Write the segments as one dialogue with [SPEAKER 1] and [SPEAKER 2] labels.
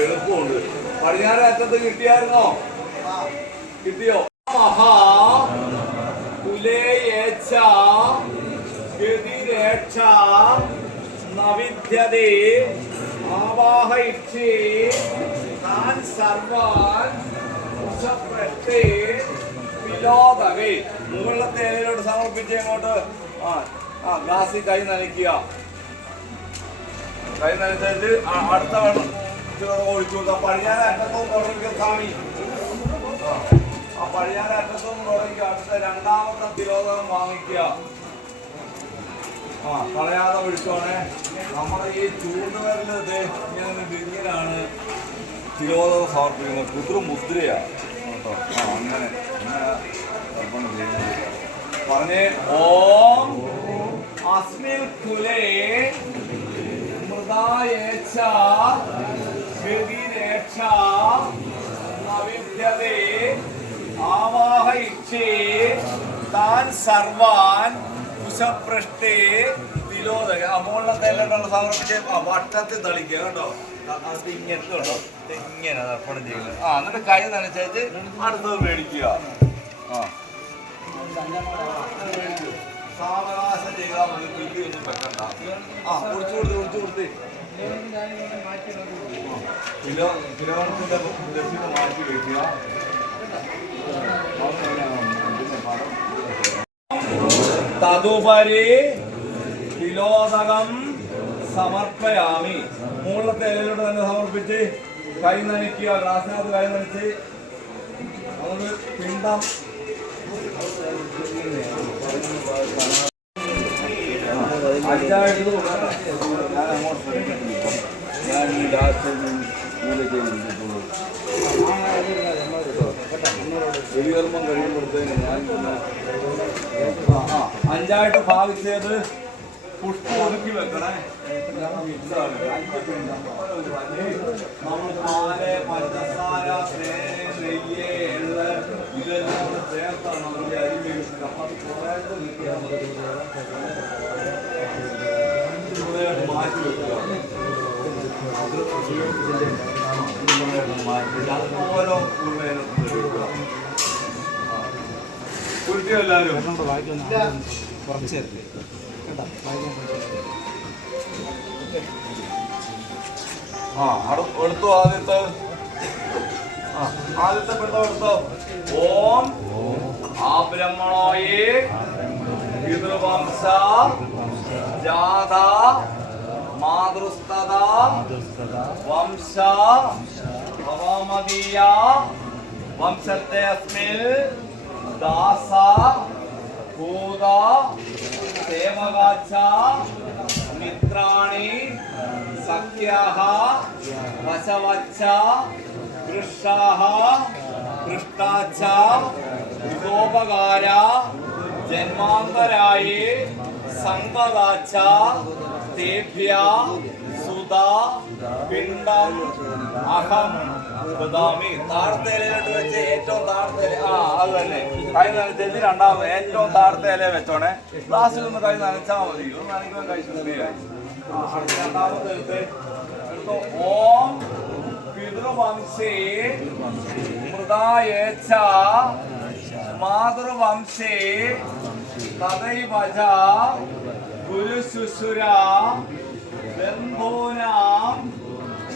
[SPEAKER 1] എളുപ്പമുണ്ട് പടിഞ്ഞാറ് അറ്റത്ത് കിട്ടിയായിരുന്നോ കിട്ടിയോ മഹാ കുലേയേച്ഛ ഗതിരേക്ഷ നവിദ്യതേ ആവാഹയിച്ചേ താൻ സർവാൻ ഉഷപ്രഷ്ടേ വിലോദകേ മുകളിലത്തെ ഇലയിലോട്ട് സമർപ്പിച്ച് അങ്ങോട്ട് ആ ആ ഗ്ലാസ്സിൽ കൈ നനയ്ക്കുക. കൈ നനച്ചിട്ട് അടുത്ത വെള്ളം ഒഴിച്ചു കൊടുക്കുക. പഴിയാല അറ്റത്തും തുടങ്ങിക്കുക സ്വാമി. ആ. പഴിയാല പഴിയാൻ അറ്റത്തും തുടങ്ങി അടുത്ത രണ്ടാമത്തെ തിരോധനം വാങ്ങിക്കുക. ആ കളയാതെ ഒഴിച്ചോണേ. നമ്മുടെ ഈ ചൂണ്ടുവരൽ ദേ ഇങ്ങനെ ഇങ്ങനെയാണ് തിരോധനം സമർപ്പിക്കുന്നത്. കുതിർമുദ്രയാ കേട്ടോ ആ അങ്ങനെ. പറഞ്ഞേ ഓം അസ്മിൽ കുലേ മൃദായേച്ഛ ഗതിരേക്ഷ നവിദ്യതേ ആവാഹയിച്ചേ താൻ സർവാൻ കുശപൃഷ്ടേ തിലോദക. ആ മുകളിലത്തെ എല്ലാം സമർപ്പിച്ച് വട്ടത്തിൽ തളിക്കുക കേട്ടോ അത് ഇങ്ങനെ കേട്ടോ ഇങ്ങനെ തർപ്പണം ചെയ്യുന്നത് ആ എന്നിട്ട് കൈ നനച്ചേച്ച് അടുത്തത് മേടിക്കുക. ആ. സാവകാശം ചെയ്താൽ മതി പില്ലി ഒന്നും വെക്കണ്ട ആ കുടിച്ചു കൊടുത്ത് കുടിച്ചു കൊടുത്ത് കിലോ കിലോണത്തിന്റെ രസീത് മാറ്റി വെക്കുക തതുപരി തിലോദകം സമർപ്പയാമി. മുകളിലത്തെ ഇലയിലൂടെ തന്നെ സമർപ്പിച്ച് കൈ നനയ്ക്കുക. ഗ്ലാസിനകത്ത് കൈ നനച്ച് അതുകൊണ്ട് പിണ്ടം അങ്ങോട്ട് ശ്രമിക്കുന്നു. ഞാൻ അഞ്ചായിട്ട് ഭാവിച്ചത് പുഷ്പം ഒതുക്കി വെക്കണേ. നമ്മൾ പാൽ പഞ്ചസാര നെയ്യ് എള്ള് ഇതെല്ലാം കൂടെ ചേർത്താണ് ഈ അരി അപ്പൊ അത് കുറേശ്ശെ. കുറേയായിട്ട് മാറ്റി വെക്കുക മാറ്റി അതുപോലെ വെക്കുക. എല്ലാവരും
[SPEAKER 2] കുറച്ച് ചേർത്ത് കേട്ടോ
[SPEAKER 1] ആ എടുത്തു ആദ്യത്തെ. പിണ്ടം എടുത്തോ? ഓം. ആ ബ്രഹ്മണോയേ പിതൃവംശ. ജാത. മാതൃസ്തത വംശ. ഭവാമതീയ. വംശത്തെ അസ്മിൽ ദാസ. ഭൂത. सेववाचा मित्राणि सख्याः वशवच्च दृष्टाः दृष्टा गोपगारा उपोपकारा जन्मान्तराये सङ्गदा सुदा तेभ्यः ബദാമി താഴത്തേലോട്ട് വെച്ച് ഏറ്റവും താഴത്തേല ആ അത് തന്നെ. കൈ നനച്ചേച്ച് രണ്ടാമത് ഏറ്റവും താഴത്തേല വെച്ചോണേ. ഗ്ലാസ്സിൽ ഒന്ന് കൈ നനച്ചാൽ മതി. ഒന്ന് നനയ്ക്കുമ്പോൾ കൈ ശുദ്ധിയായി. രണ്ടാമത്തെ എടുത്ത് എടുത്തോ. ഓം പിതൃവംശേ മൃതായേച്ച മാതൃവംശേ തദൈവജ ഗുരുശുശുര ബന്ധൂനാം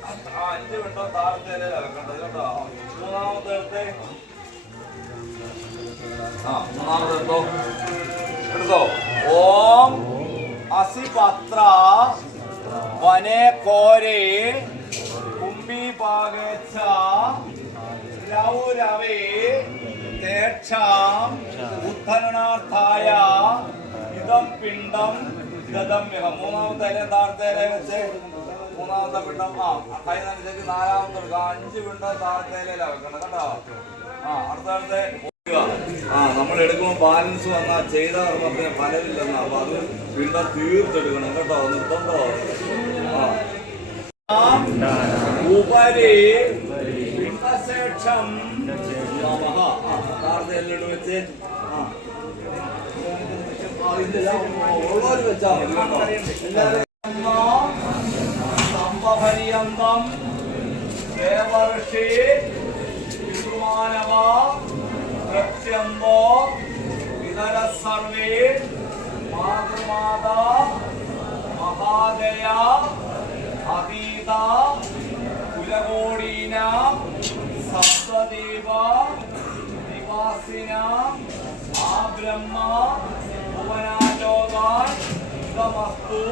[SPEAKER 1] ആ, അഞ്ച് മിനിറ്റോ താഴ്ത്തേലെ വെക്കേണ്ടത് കേട്ടോ മൂന്നാമത്തെ എടുത്ത് ഓം അസിപത്ര വനേ കോരേ കുംഭീപാകേച്ഛ രൗരവേ തേ ശേഷം ഉദ്ധരണാർത്ഥായ ഇതം പിണ്ടം ഗതമ്യഹ മൂന്നാമത്തെ താഴത്തെ ഇലയും വെച്ച് മൂന്നാമത്തെ പിണ്ടം ആ കൈനനുസരിച്ച് നാലാമത്തെ എടുക്കുക അഞ്ച് പിണ്ടം താഴത്തെ ഇലയില വെക്കണം കേട്ടോ ആ അടുത്തടുത്ത് ആ നമ്മൾ എടുക്കുമ്പോൾ ബാലൻസ് വന്നാൽ ചെയ്ത കർമ്മത്തിന് ഫലമില്ലെന്നാ. അപ്പൊ അത് പിണ്ടം തീർത്തെടുക്കണം കേട്ടോ? നിർബന്ധോ ആ. ഉപരി പിണ്ടശേഷം നമഃ. ആ താഴത്തെ എല്ലാം വെച്ച്. ആ. ഇതില്ല, സംഭപര്യന്തം ദേവർഷി പിതൃമാനവ പ്രത്യന്തോ ഇതര സർവേ മാതൃമാത മഹാദയ അതീത കുലകോടീന സപ്തദേവ നിവാസിന ആ ബ്രഹ്മ ഭുവനാലോകാൻ ഇതമസ്തു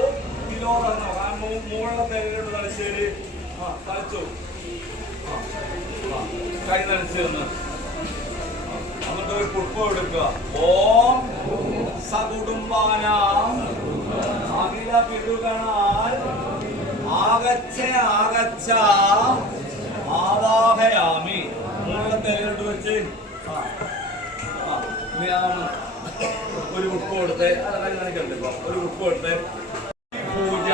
[SPEAKER 1] തിലോകർണം ആ മൂ- മൂള തെരഞ്ഞെടുപ്പ് തലശ്ശേരി ആ തലച്ചു കൈ നനച്ച് തന്ന് എന്നിട്ട് ഒരു പുഷ്പം എടുക്കുക ഓം സകുടുംബാന അഖില പിടുകണാൽ ആഗച്ഛ ആഗച്ഛ ആവാഹയാമി മൂന്ന് തെരഞ്ഞെടുത്ത് വെച്ച് ആ ഒരു ഉപ്പ് എടുത്ത് അത് കാണിക്കണ്ടേ ഇപ്പൊ ഒരു ഉപ്പ് എടുത്ത് പൂജ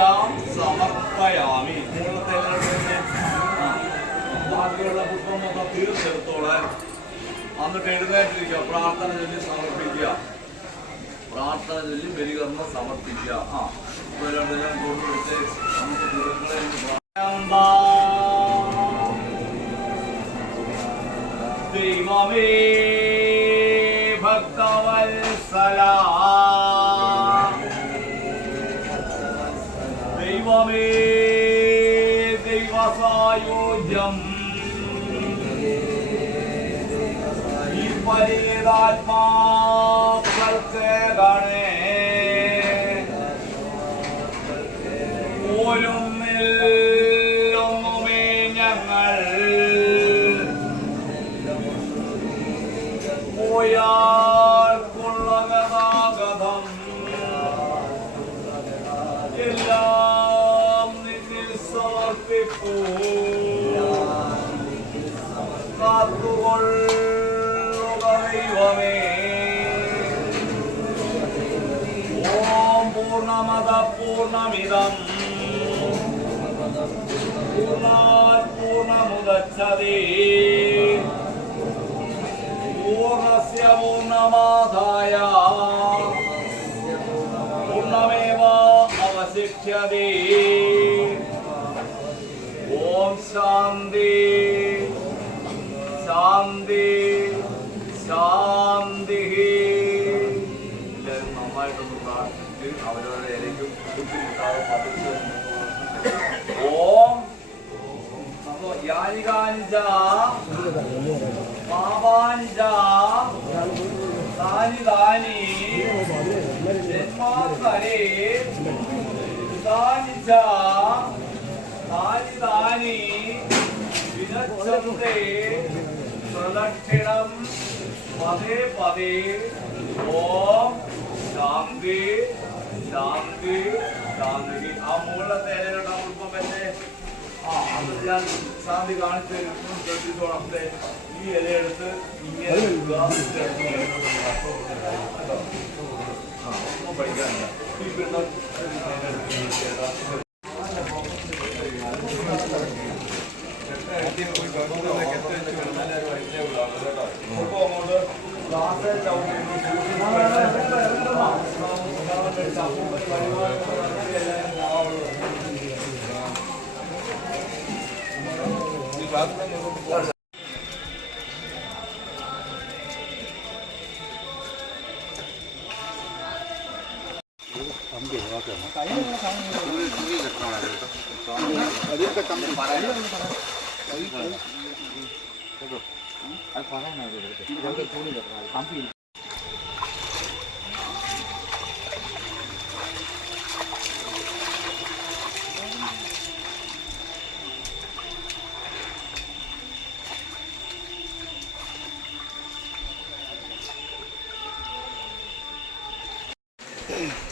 [SPEAKER 1] സമർപ്പയാമി മൂന്ന് തെരഞ്ഞെടുത്ത് ബാക്കിയുള്ള പുഷ്പമൊക്കെ മൊത്തം തീർത്തെടുത്തോളാൻ എന്നിട്ട് എഴുന്നേറ്റിരിക്കുക പ്രാർത്ഥന ചൊല്ലി സമർപ്പിക്കുക. പ്രാർത്ഥന ചൊല്ലി ബലികർമ്മം സമർപ്പിക്കുക. ആ ഇവരെല്ലാം കൊണ്ടുവച്ച് നമുക്ക് ദൈവമേ ഭക്തവത്സല. ദൈവമേ ദൈവസായോജ്യം ഈ പരിതാത്മാക്കൾക്ക് ഗണേ. ഓരോന്നിൽ पूर्णमिदं पूर्णात् पूर्णमुदच्छते। पूर्णस्य पूर्णमाधाय पूर्णमेव अवशिष्यते బాబానిజా బాబానిజా దాని దాని జన్మాకరే దానిజా దాని దాని వినచ్చందే ప్రదక్షిణం పదే పదే ఓం శాంతి శాంతి శాంతి ఆ మూల తేలిన డబ్బులు పెట్టే ആ അത് ഞാൻ സാന്തി കാണിച്ച് ശ്രദ്ധിച്ചോളത്തെ ഈ ഇലയെടുത്ത് ഇങ്ങനെ പഠിക്കാനില്ല ഈ പെണ്ണ Thank you. അത് പറയാനായിരുന്നു പമ്പ് Mm-hmm.